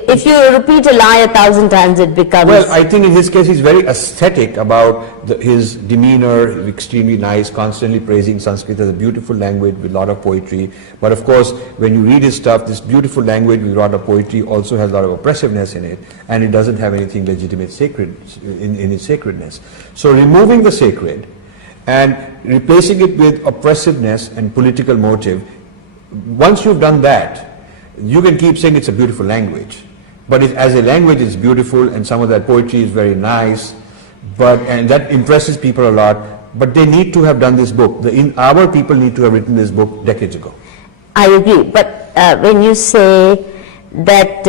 If you repeat a lie 1,000 times, it becomes... Well, I think in his case, he's very aesthetic about his demeanor, extremely nice, constantly praising Sanskrit as a beautiful language with a lot of poetry. But of course, when you read his stuff, this beautiful language with a lot of poetry also has a lot of oppressiveness in it, and it doesn't have anything legitimate sacred in its sacredness. So removing the sacred and replacing it with oppressiveness and political motive, once you've done that, you can keep saying it's a beautiful language. But as a language, it's beautiful, and some of that poetry is very nice, and that impresses people a lot. But they need to have done this book. Our people need to have written this book decades ago. I agree. But when you say that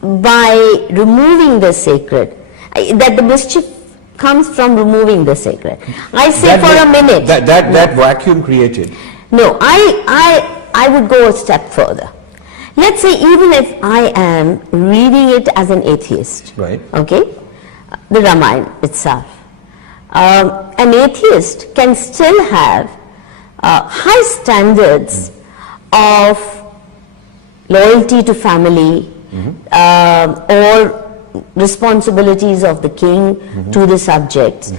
by removing the sacred, that the mischief comes from removing the sacred, I say a minute. That vacuum created. No, I would go a step further. Let's say even if I am reading it as an atheist, right? Okay, the Ramayana itself, an atheist can still have high standards of loyalty to family, or responsibilities of the king to the subjects.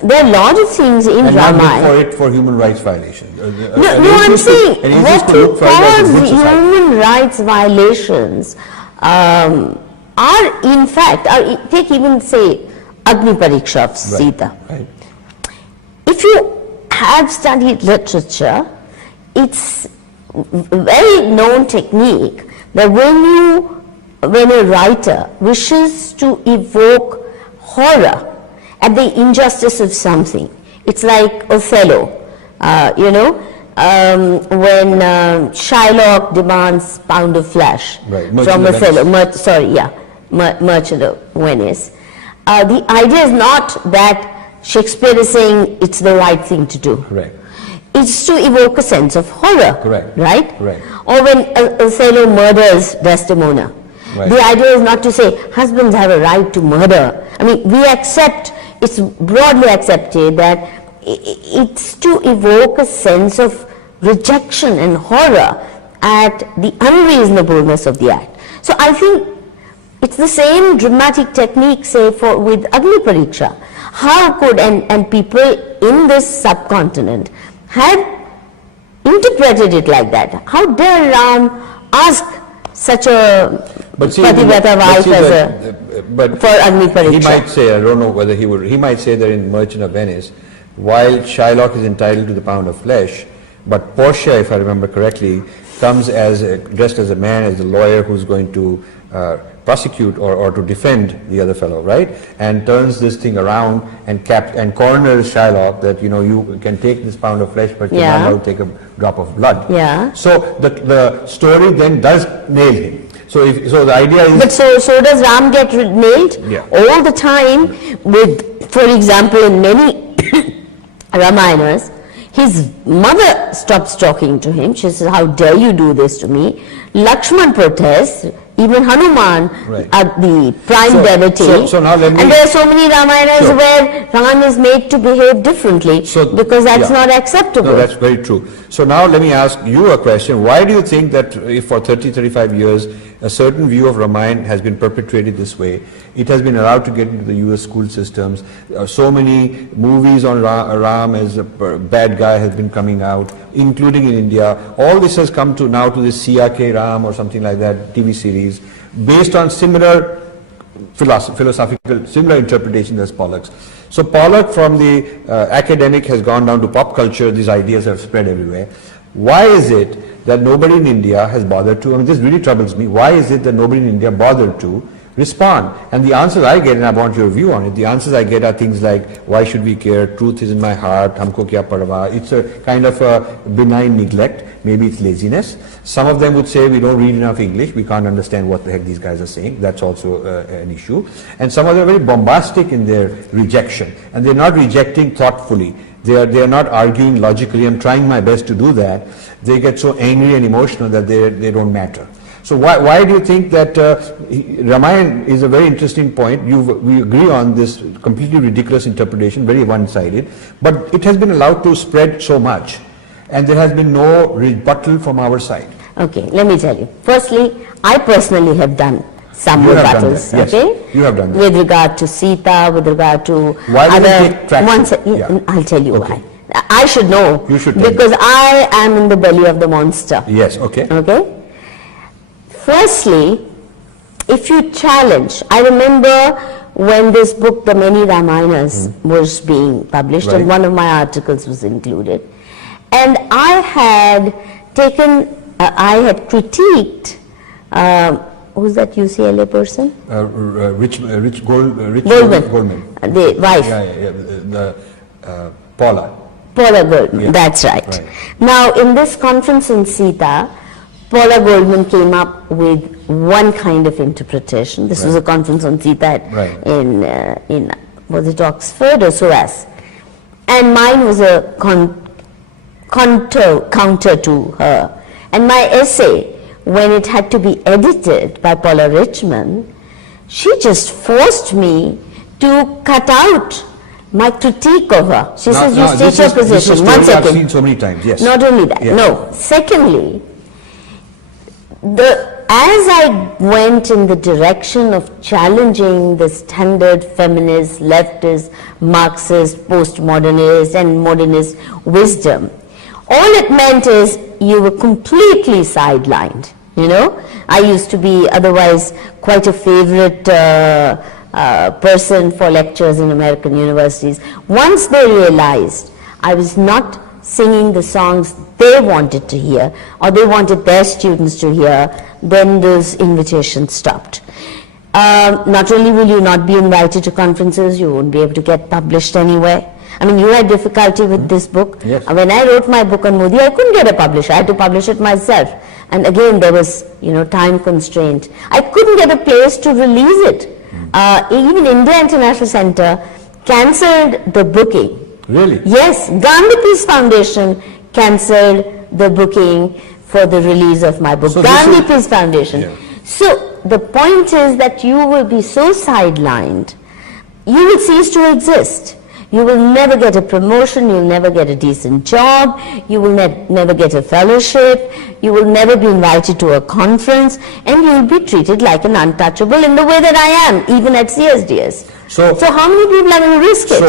There are a lot of things in Ramayana. For human rights violations. No, I'm saying what you call human rights violations are in fact, take even say Agni Pariksha of Sita. Right. If you have studied literature, it's a very known technique that when a writer wishes to evoke horror at the injustice of something, it's like Othello, when Shylock demands pound of flesh from Othello, Merchant of Venice. The idea is not that Shakespeare is saying it's the right thing to do. Correct. It's to evoke a sense of horror. Correct. Right? Correct. Or when Othello murders Desdemona. Right. The idea is not to say husbands have a right to murder. I mean, we accept, it's broadly accepted that it's to evoke a sense of rejection and horror at the unreasonableness of the act. So I think it's the same dramatic technique, say, with Agni Pariksha. How could, and people in this subcontinent have interpreted it like that. How dare Ram ask such a Pativrata wife for Agni Pariksha? He might say, I don't know whether he might say that in Merchant of Venice, while Shylock is entitled to the pound of flesh, but Portia, if I remember correctly, comes dressed as a man, as a lawyer who's going to prosecute or to defend the other fellow, right? And turns this thing around and corners Shylock that, you can take this pound of flesh, but you're not allowed to take a drop of blood. Yeah. So the story then does nail him. So the idea is... But so does Ram get nailed? Yeah. All the time with, for example, in many Ramayanas, his mother stops talking to him. She says, how dare you do this to me? Lakshman protests, even Hanuman, the prime devotee. So now let me... And there are so many Ramayanas where Ram is made to behave differently because that's not acceptable. No, that's very true. So now let me ask you a question. Why do you think that if for 30-35 years a certain view of Ramayana has been perpetrated this way? It has been allowed to get into the US school systems. So many movies on Ram as a bad guy has been coming out, including in India. All this has come to now to this CRK Ram or something like that TV series based on similar philosophical, similar interpretations as Pollock's. So Pollock from the academic has gone down to pop culture. These ideas have spread everywhere. Why is it that nobody in India has bothered to, this really troubles me, why is it that nobody in India bothered to respond? And the answers I get, and I want your view on it, the answers I get are things like, why should we care, truth is in my heart, humko kya parwa. It's a kind of a benign neglect, maybe it's laziness. Some of them would say we don't read enough English, we can't understand what the heck these guys are saying, that's also an issue. And some of them are very bombastic in their rejection, and they're not rejecting thoughtfully. They are not arguing logically. I'm trying my best to do that. They get so angry and emotional that they don't matter. So why do you think that Ramayana is a very interesting point? We agree on this completely ridiculous interpretation, very one-sided, but it has been allowed to spread so much, and there has been no rebuttal from our side. Okay, let me tell you. Firstly, I personally have done some You have done rebuttals, that, yes. okay? You have done that. With regard to Sita, with regard to Why did it other... take traction? One sec- Yeah. I'll tell you Okay. why. I should know. You should tell me. Because I am in the belly of the monster. Yes, okay. Okay? Firstly, if you challenge, I remember when this book, The Many Ramayanas, was being published, and Right. one of my articles was included, and I had taken, I had critiqued, who's that UCLA person? Rich Goldman, Goldman. The wife. Paula. Paula Goldman, Yeah. that's right. Right. Now, in this conference on Sita, Paula Goldman came up with one kind of interpretation. This was a conference on Sita Right. in was it Oxford or SOAS? And mine was a counter to her. And my essay, when it had to be edited by Paula Richman, she just forced me to cut out my critique of her. She says, you state your position. One second. I've seen so many times, yes. Not only that, Yes. no. Secondly, as I went in the direction of challenging the standard feminist, leftist, Marxist, postmodernist and modernist wisdom, all it meant is you were completely sidelined, you know. I used to be otherwise quite a favorite person for lectures in American universities. Once they realized I was not singing the songs they wanted to hear or they wanted their students to hear, then those invitations stopped. Not only will you not be invited to conferences, you won't be able to get published anywhere. I mean, you had difficulty with this book. Yes. When I wrote my book on Modi, I couldn't get a publisher. I had to publish it myself. And again, there was, time constraint. I couldn't get a place to release it. Even India International Center cancelled the booking. Really? Yes, Gandhi Peace Foundation cancelled the booking for the release of my book. So Gandhi Peace Foundation. Yeah. So the point is that you will be so sidelined, you will cease to exist. You will never get a promotion, you'll never get a decent job, you will never get a fellowship, you will never be invited to a conference, and you will be treated like an untouchable in the way that I am, even at CSDS. So how many people are going to risk it?